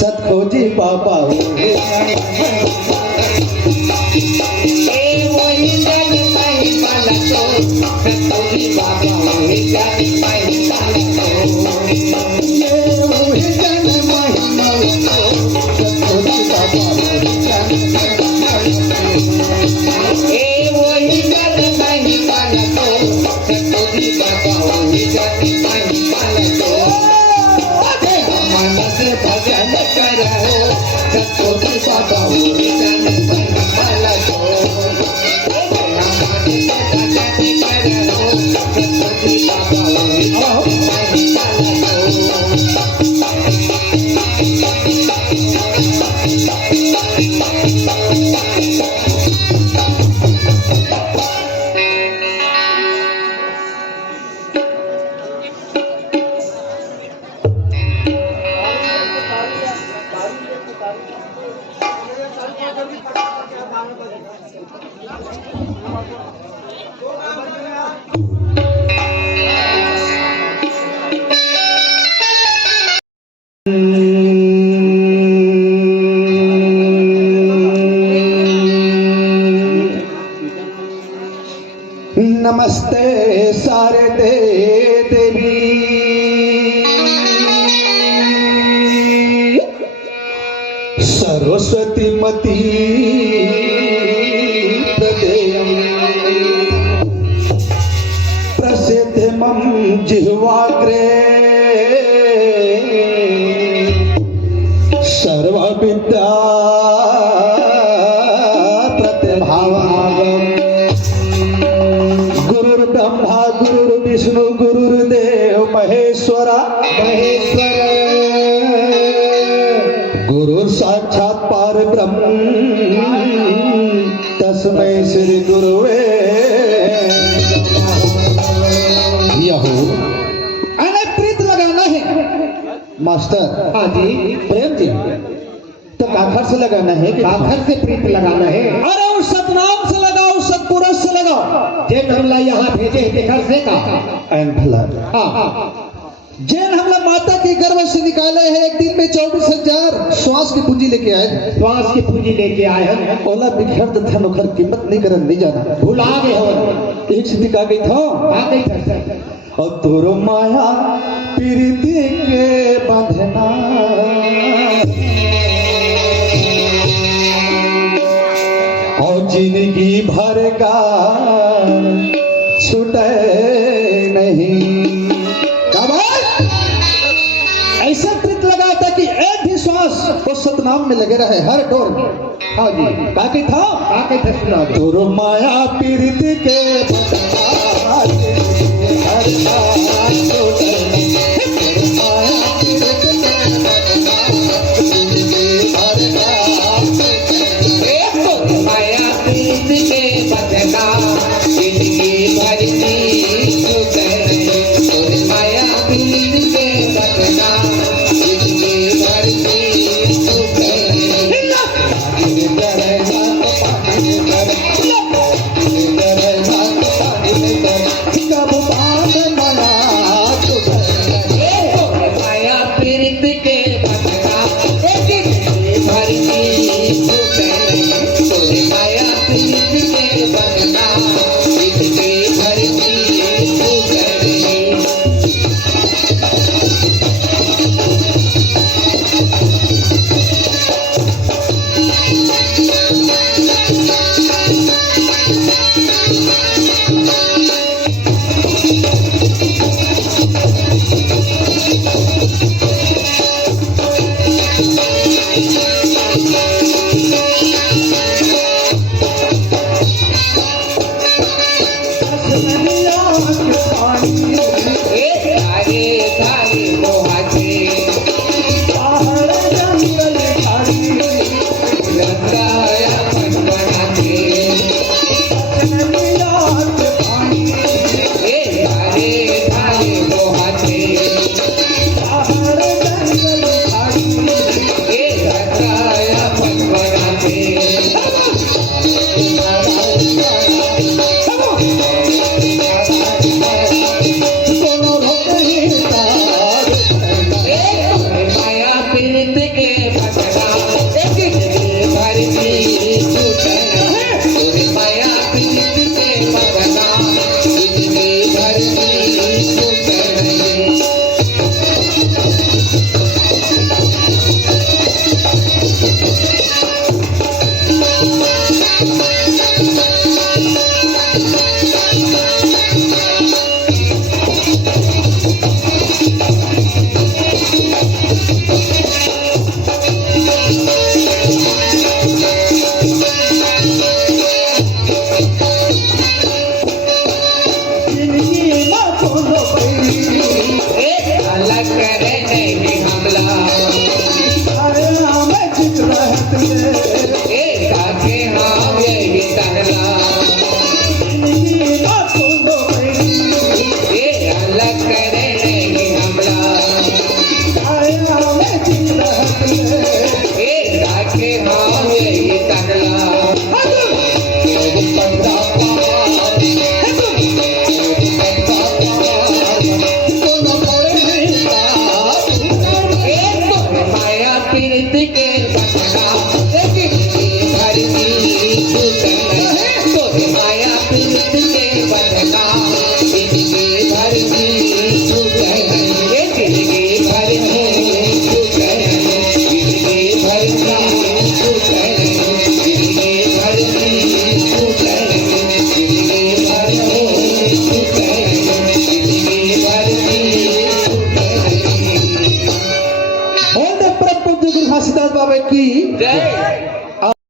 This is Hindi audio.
सतखोजी बाबा नमस्ते शारदे देवी सरस्वती मती प्रदेयम् प्रसिद्धमं जिह्वाग्रे सर्वविद्या विष्णु गुरुर्देव महेश्वरा गुरु साक्षात पार ब्रह्म तस्मै श्री गुरुवे यहो अनेक प्रीत लगाना है मास्टर। हाँ जी प्रेम जी, तो काखर से लगाना है कि काखर से प्रीत लगाना है? अरे उस सतनाम से लगाओ, सतपुरुष से लगाओ। जैन हमला यहाँ भेजे है घर से का भला। हाँ जैन हमला माता के गर्भ से निकाले हैं। एक दिन में 24,000 श्वास की पूंजी लेके आए। श्वास की पूंजी लेके आए हैं। ओला बिखर धन उखर कीमत नहीं करन नहीं जाना भूल आ गए हो। एक सिद्धि का गई था आ गई था और तोर माया प्रीति के बंधना और जिंदगी भर का छूटे नहीं। ऐसा प्रीत लगा था कि एक भी श्वास वो सतनाम में लगे रहे हर डोर में। हाँ जी काकी था तोर माया प्रीत के माया प्रीत के